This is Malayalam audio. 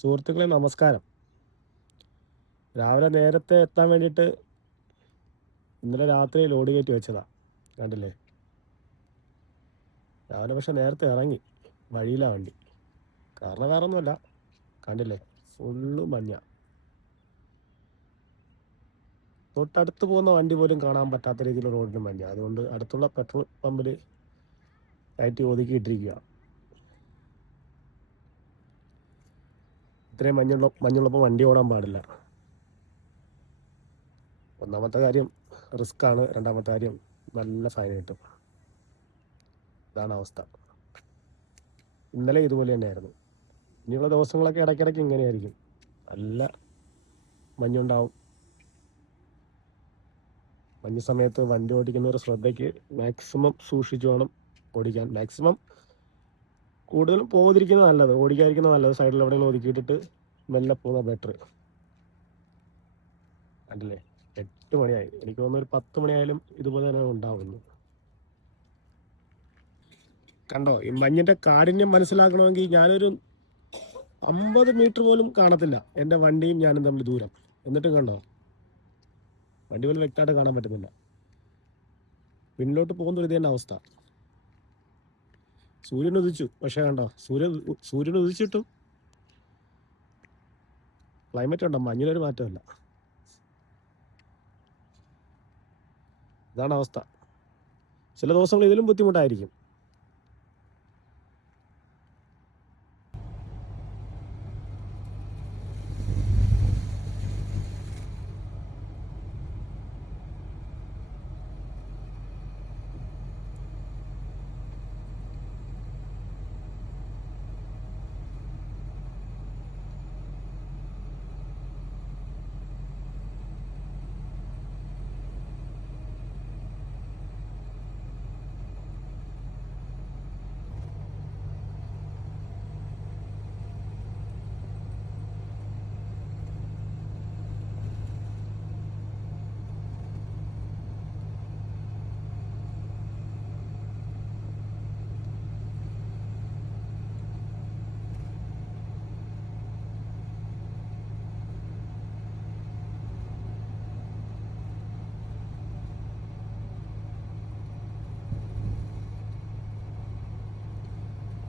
സുഹൃത്തുക്കളെ നമസ്കാരം. രാവിലെ നേരത്തെ എത്താൻ വേണ്ടിയിട്ട് ഇന്നലെ രാത്രി ലോഡ് കയറ്റി വെച്ചതാ. കണ്ടില്ലേ? രാവിലെ പക്ഷെ നേരത്തെ ഇറങ്ങി. വഴിയിലാ വണ്ടി. കാരണം വേറെ ഒന്നുമല്ല. കണ്ടില്ലേ? ഫുള്ള് മഞ്ഞ. തൊട്ടടുത്ത് പോകുന്ന വണ്ടി പോലും കാണാൻ പറ്റാത്ത രീതിയിലുള്ള റോഡിന് മഞ്ഞ. അതുകൊണ്ട് അടുത്തുള്ള പെട്രോൾ പമ്പിൽ കയറ്റി ഒതുക്കിയിട്ടിരിക്കുക. ഇത്രയും മഞ്ഞുള്ളപ്പോൾ വണ്ടി ഓടാൻ പാടില്ല. ഒന്നാമത്തെ കാര്യം റിസ്ക് ആണ്. രണ്ടാമത്തെ കാര്യം നല്ല ഫൈൻ കിട്ടും. ഇതാണ് അവസ്ഥ. ഇന്നലെ ഇതുപോലെ തന്നെയായിരുന്നു. ഇനിയുള്ള ദിവസങ്ങളൊക്കെ ഇടയ്ക്കിടയ്ക്ക് ഇങ്ങനെയായിരിക്കും. നല്ല മഞ്ഞുണ്ടാവും. മഞ്ഞ് സമയത്ത് വണ്ടി ഓടിക്കുന്നവർ ശ്രദ്ധയ്ക്ക് മാക്സിമം സൂക്ഷിച്ചു വേണം ഓടിക്കാൻ. മാക്സിമം കൂടുതലും പോകാതിരിക്കുന്നത് നല്ലത്, ഓടിക്കാതിരിക്കുന്നത് നല്ലത്. സൈഡിൽ എവിടെയെങ്കിലും ഒതുക്കിയിട്ടിട്ട് മെല്ലെ പോകുന്ന ബെറ്റർ. കണ്ടില്ലേ? 8 മണിയായി. എനിക്ക് തോന്നുന്നു ഒരു 10 മണിയായാലും ഇതുപോലെ തന്നെ ഉണ്ടാവുന്നു. കണ്ടോ? ഈ മഞ്ഞിന്റെ കാഠിന്യം മനസ്സിലാക്കണമെങ്കിൽ ഞാനൊരു 50 മീറ്റർ പോലും കാണത്തില്ല എൻ്റെ വണ്ടിയും ഞാനും തമ്മിൽ ദൂരം. എന്നിട്ടും കണ്ടോ, വണ്ടി പോലും വ്യക്തമായിട്ട് കാണാൻ പറ്റുന്നില്ല. പിന്നിലോട്ട് പോകുന്ന ഒരു തന്നെ അവസ്ഥ. സൂര്യൻ ഉദിച്ചു, പക്ഷേ കണ്ടോ, സൂര്യൻ ഉദിച്ചിട്ടും ക്ലൈമറ്റ് ഉണ്ടോ, മഞ്ഞിനൊരു മാറ്റമില്ല. ഇതാണ് അവസ്ഥ. ചില ദിവസങ്ങൾ ഇതിലും ബുദ്ധിമുട്ടായിരിക്കും.